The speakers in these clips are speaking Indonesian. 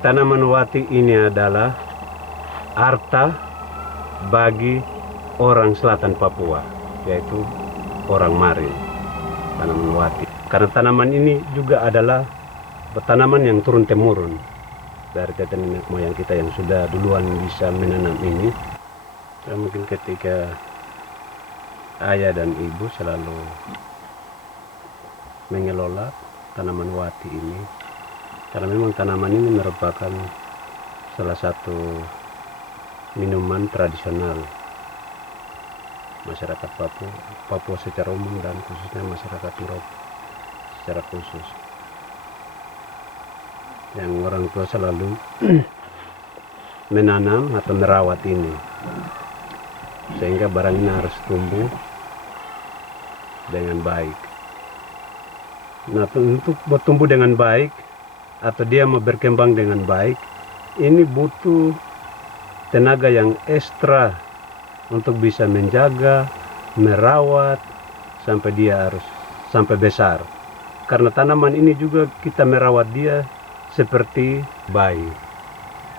Tanaman wati ini adalah harta bagi orang selatan Papua, yaitu orang Mari, tanaman wati. Karena tanaman ini juga adalah tanaman yang turun-temurun dari kakek nenek moyang kita yang sudah duluan bisa menanam ini. Dan mungkin ketika ayah dan ibu selalu mengelola tanaman wati ini, karena memang tanaman ini merupakan salah satu minuman tradisional masyarakat Papua secara umum dan khususnya masyarakat Merauke secara khusus. Yang orang tua selalu menanam atau merawat ini sehingga barang ini harus tumbuh dengan baik. Nah, untuk bertumbuh dengan baik atau dia mau berkembang dengan baik, ini butuh tenaga yang ekstra untuk bisa menjaga, merawat sampai dia harus sampai besar. Karena tanaman ini juga kita merawat dia seperti bayi.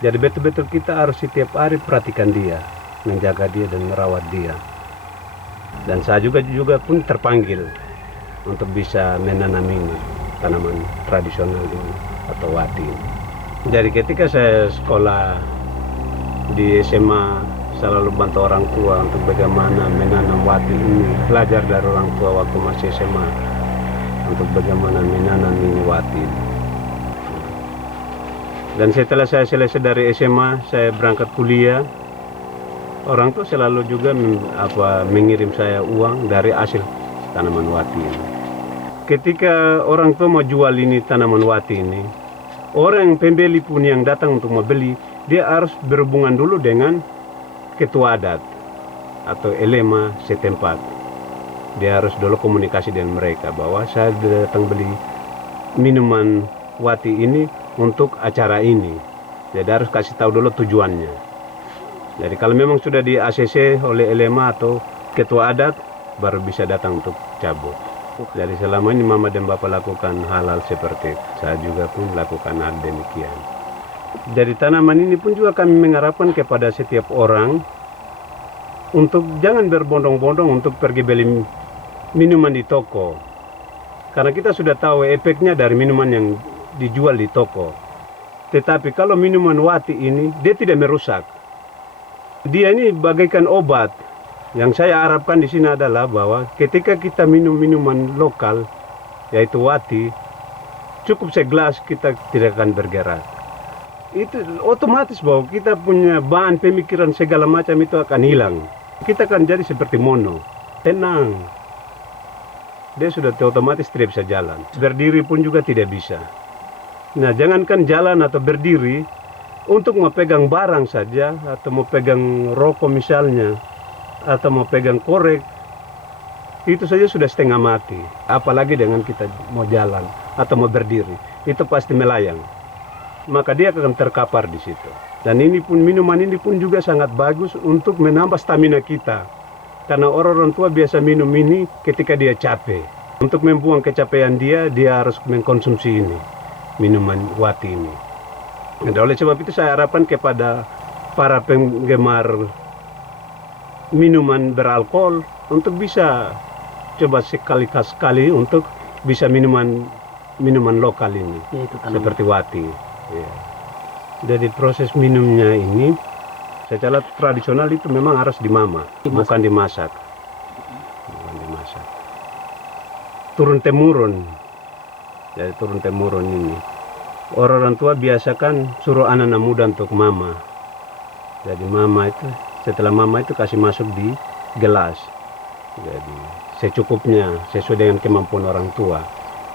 Jadi betul-betul kita harus setiap hari perhatikan dia, menjaga dia dan merawat dia. Dan saya juga pun terpanggil untuk bisa menanam ini, tanaman tradisional ini atau wati ini. Jadi ketika saya sekolah di SMA, selalu bantu orang tua untuk bagaimana menanam wati ini, belajar dari orang tua waktu masih SMA untuk bagaimana menanam ini wati. Dan setelah saya selesai dari SMA, saya berangkat kuliah. Orang tua selalu juga mengirim saya uang dari hasil tanaman wati ini. Ketika orang tua mau jual ini tanaman wati ini, orang pembeli pun yang datang untuk membeli, dia harus berhubungan dulu dengan ketua adat atau elema setempat. Dia harus dulu komunikasi dengan mereka bahwa saya datang beli minuman wati ini untuk acara ini. Jadi harus kasih tahu dulu tujuannya. Jadi kalau memang sudah di ACC oleh elema atau ketua adat, baru bisa datang untuk cabut. Jadi selama ini mama dan bapak lakukan hal-hal seperti itu. Saya juga pun lakukan hal demikian. Jadi tanaman ini pun juga kami mengharapkan kepada setiap orang untuk jangan berbondong-bondong untuk pergi beli minuman di toko. Karena kita sudah tahu efeknya dari minuman yang dijual di toko. Tetapi kalau minuman wati ini, dia tidak merusak. Dia ini bagaikan obat. Yang saya harapkan di sini adalah bahwa ketika kita minum minuman lokal, yaitu wati, cukup segelas kita tidak akan bergerak. Itu otomatis bahwa kita punya bahan pemikiran segala macam itu akan hilang. Kita akan jadi seperti mono, tenang. Dia sudah otomatis tidak bisa jalan. Berdiri pun juga tidak bisa. Nah, jangankan jalan atau berdiri, untuk mau pegang barang saja, atau mau pegang rokok misalnya, atau mau pegang korek, itu saja sudah setengah mati. Apalagi dengan kita mau jalan atau mau berdiri, itu pasti melayang. Maka dia akan terkapar di situ. Dan ini pun minuman ini pun juga sangat bagus untuk menambah stamina kita. Karena orang-orang tua biasa minum ini ketika dia capek. Untuk membuang kecapean dia harus mengkonsumsi ini, minuman wati ini. Dan oleh sebab itu saya harapkan kepada para penggemar minuman beralkohol untuk bisa coba sekali untuk bisa minuman lokal ini, seperti wati. Ya. Jadi proses minumnya ini secara tradisional itu memang harus dimama, bukan dimasak. Bukan dimasak. Turun-temurun. Jadi turun-temurun ini. Orang tua biasakan suruh anak-anak muda untuk mama. Jadi mama itu, setelah mama itu kasih masuk di gelas. Jadi secukupnya, sesuai dengan kemampuan orang tua.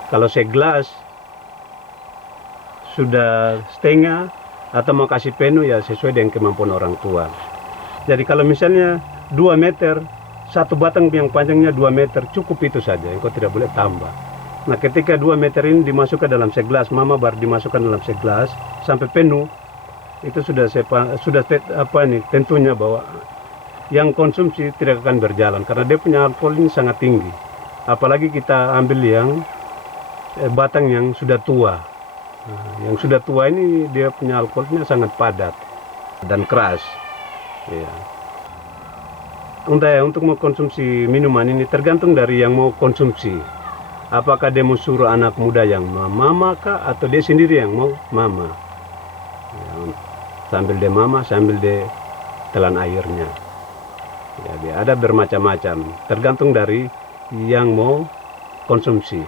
Kalau segelas sudah setengah atau mau kasih penuh ya sesuai dengan kemampuan orang tua. Jadi kalau misalnya 2 meter, satu batang yang panjangnya 2 meter, cukup itu saja, engkau tidak boleh tambah. Nah ketika 2 meter ini dimasukkan dalam segelas, mama baru dimasukkan dalam segelas sampai penuh, itu sudah tentunya bahwa yang konsumsi tidak akan berjalan karena dia punya alkohol ini sangat tinggi. Apalagi kita ambil yang batang yang sudah tua. Yang sudah tua ini dia punya alkoholnya sangat padat dan keras. Ya. Untuk mengkonsumsi minuman ini tergantung dari yang mau konsumsi. Apakah dia mau suruh anak muda yang mama kah, atau dia sendiri yang mau mama. Ya, sambil dia mama, sambil dia telan airnya. Jadi ada bermacam-macam, tergantung dari yang mau konsumsi.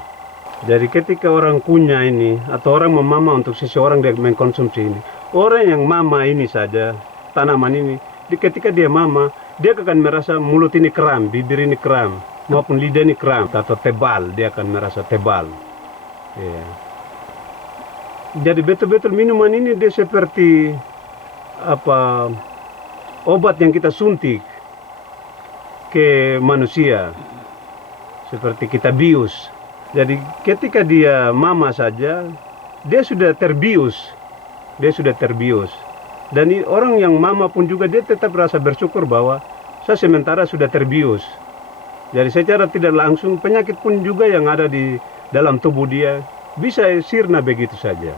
Jadi ketika orang punya ini, atau orang memama untuk seseorang dia mengkonsumsi ini, orang yang mama ini saja, tanaman ini, ketika dia mama, dia akan merasa mulut ini kram, bibir ini kram, maupun lidah ini kram atau tebal, dia akan merasa tebal. Ya. Jadi betul-betul minuman ini dia seperti obat yang kita suntik ke manusia, seperti kita bius. Jadi ketika dia mama saja, dia sudah terbius, Dan orang yang mama pun juga dia tetap rasa bersyukur bahwa saya sementara sudah terbius. Jadi secara tidak langsung penyakit pun juga yang ada di dalam tubuh dia bisa sirna begitu saja.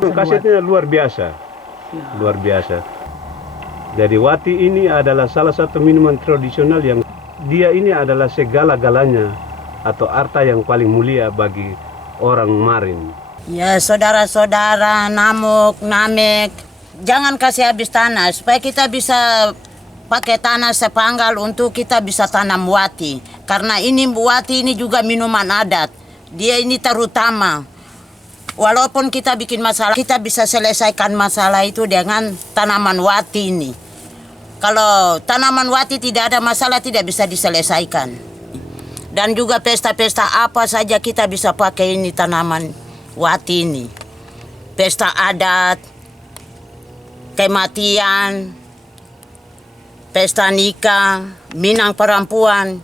Khasiatnya luar biasa, luar biasa. Jadi wati ini adalah salah satu minuman tradisional yang dia ini adalah segala-galanya atau harta yang paling mulia bagi orang Marin. Ya saudara-saudara, Namuk, Namek, jangan kasih habis tanah supaya kita bisa pakai tanah sepanggal untuk kita bisa tanam wati. Karena ini wati ini juga minuman adat. Dia ini terutama. Walaupun kita bikin masalah, kita bisa selesaikan masalah itu dengan tanaman wati ini. Kalau tanaman wati tidak ada masalah, tidak bisa diselesaikan. Dan juga pesta-pesta apa saja kita bisa pakai ini tanaman wati ini. Pesta adat, kematian, pesta nikah, minang perempuan,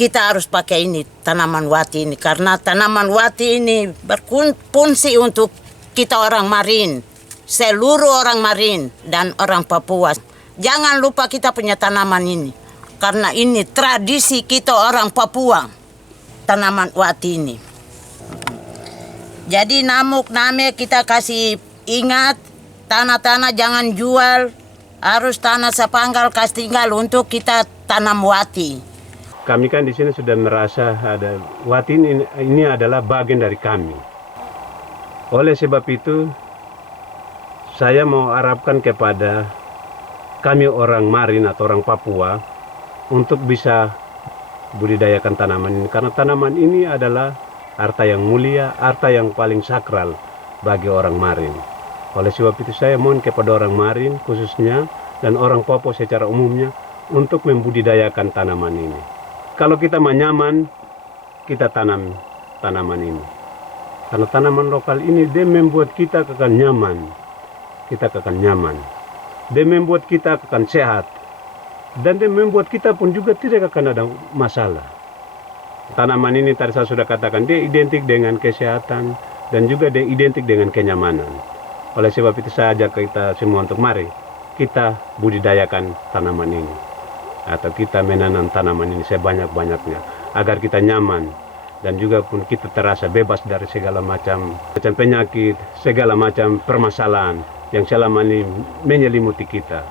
kita harus pakai ini tanaman wati ini. Karena tanaman wati ini berfungsi untuk kita orang Marin, seluruh orang Marin dan orang Papua. Jangan lupa kita punya tanaman ini. Karena ini tradisi kita orang Papua, tanaman wati ini. Jadi Namuk, Name kita kasih ingat, tanah-tanah jangan jual, harus tanah sepanggal kas tinggal untuk kita tanam wati. Kami kan di sini sudah merasa ada wati ini adalah bagian dari kami. Oleh sebab itu, saya mau harapkan kepada kami orang Marin atau orang Papua untuk bisa budidayakan tanaman ini. Karena tanaman ini adalah harta yang mulia, harta yang paling sakral bagi orang Marin. Oleh sebab itu saya mohon kepada orang Marin khususnya dan orang Papua secara umumnya untuk membudidayakan tanaman ini. Kalau kita nyaman, kita tanam tanaman ini. Karena tanaman lokal ini dia membuat kita akan nyaman. Kita akan nyaman. Dia membuat kita akan sehat. Dan dia membuat kita pun juga tidak akan ada masalah. Tanaman ini tadi saya sudah katakan, dia identik dengan kesehatan dan juga dia identik dengan kenyamanan. Oleh sebab itu saya ajak kita semua untuk mari kita budidayakan tanaman ini. Atau kita menanam tanaman ini sebanyak-banyaknya. Agar kita nyaman dan juga pun kita terasa bebas dari segala macam penyakit, segala macam permasalahan yang selama ini menyelimuti kita.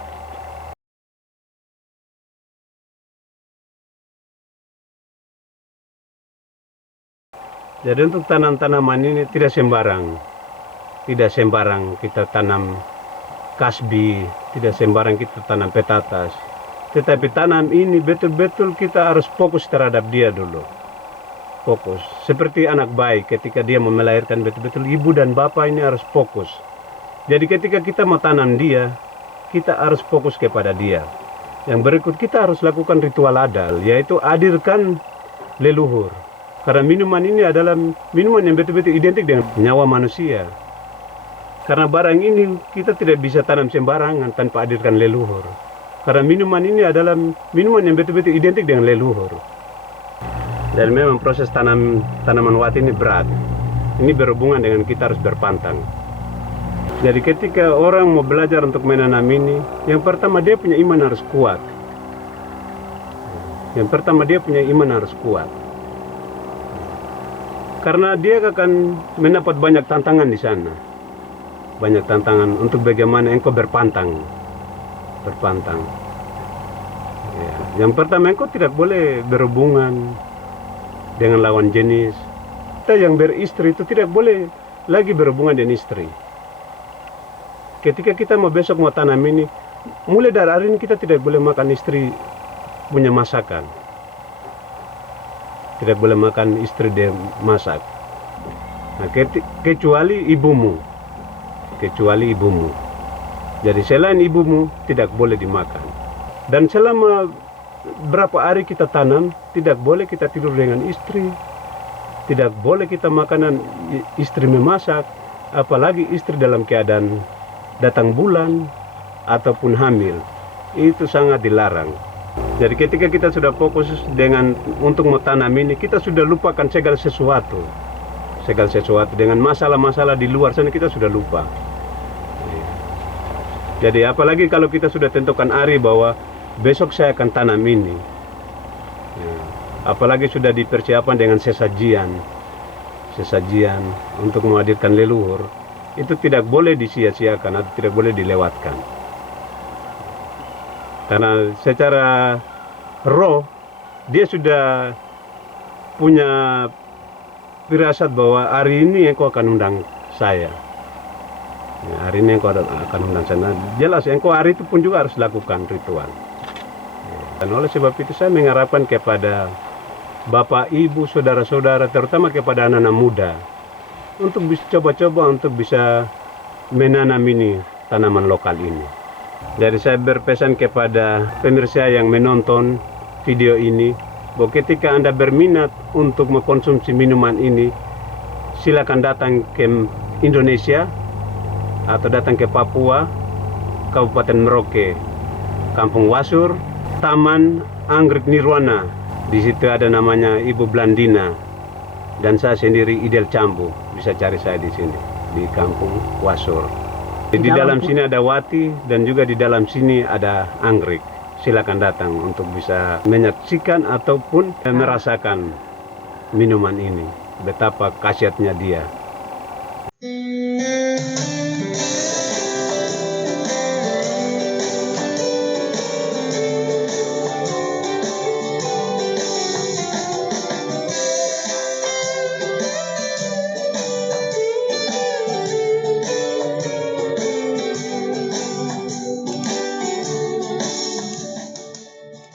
Jadi untuk tanam-tanaman ini tidak sembarang. Tidak sembarang kita tanam kasbi, tidak sembarang kita tanam petatas. Tetapi tanam ini betul-betul kita harus fokus terhadap dia dulu. Fokus. Seperti anak bayi ketika dia mau melahirkan, betul-betul ibu dan bapak ini harus fokus. Jadi ketika kita mau tanam dia, kita harus fokus kepada dia. Yang berikut kita harus lakukan ritual adat, yaitu hadirkan leluhur. Karena minuman ini adalah minuman yang betul-betul identik dengan nyawa manusia. Karena barang ini kita tidak bisa tanam sembarangan tanpa hadirkan leluhur. Karena minuman ini adalah minuman yang betul-betul identik dengan leluhur. Dan memang proses tanaman wati ini berat. Ini berhubungan dengan kita harus berpantang. Jadi ketika orang mau belajar untuk menanam ini, yang pertama dia punya iman harus kuat. Karena dia akan mendapat banyak tantangan di sana. Banyak tantangan untuk bagaimana engkau berpantang. Ya. Yang pertama, engkau tidak boleh berhubungan dengan lawan jenis. Kita yang beristri itu tidak boleh lagi berhubungan dengan istri. Ketika kita besok mau tanam ini, mulai dari hari ini kita tidak boleh makan istri punya masakan. Tidak boleh makan istri dia masak. Nah, kecuali ibumu. Jadi selain ibumu tidak boleh dimakan. Dan selama berapa hari kita tanam, tidak boleh kita tidur dengan istri. Tidak boleh kita makanan istri memasak, apalagi istri dalam keadaan datang bulan ataupun hamil. Itu sangat dilarang. Jadi ketika kita sudah fokus untuk menanam ini, kita sudah lupakan segala sesuatu dengan masalah-masalah di luar sana kita sudah lupa. Jadi apalagi kalau kita sudah tentukan hari bahwa besok saya akan tanam ini, apalagi sudah dipersiapkan dengan sesajian untuk menghadirkan leluhur, itu tidak boleh disia-siakan atau tidak boleh dilewatkan. Karena secara roh dia sudah punya firasat bahwa hari ini engkau akan undang saya. Ya, hari ini engkau akan undang saya. Jelas engkau hari itu pun juga harus lakukan ritual. Dan oleh sebab itu saya mengharapkan kepada bapak, ibu, saudara-saudara, terutama kepada anak-anak muda, untuk bisa coba-coba untuk bisa menanam ini tanaman lokal ini. Jadi saya berpesan kepada pemirsa yang menonton video ini, bahwa ketika Anda berminat untuk mengkonsumsi minuman ini, silakan datang ke Indonesia atau datang ke Papua, Kabupaten Merauke, Kampung Wasur, Taman Anggrek Nirwana. Di situ ada namanya Ibu Blandina, dan saya sendiri Idel Cambu. Bisa cari saya di sini, di Kampung Wasur. Di dalam sini ada wati dan juga di dalam sini ada anggrek. Silakan datang untuk bisa menyaksikan ataupun merasakan minuman ini. Betapa khasiatnya dia.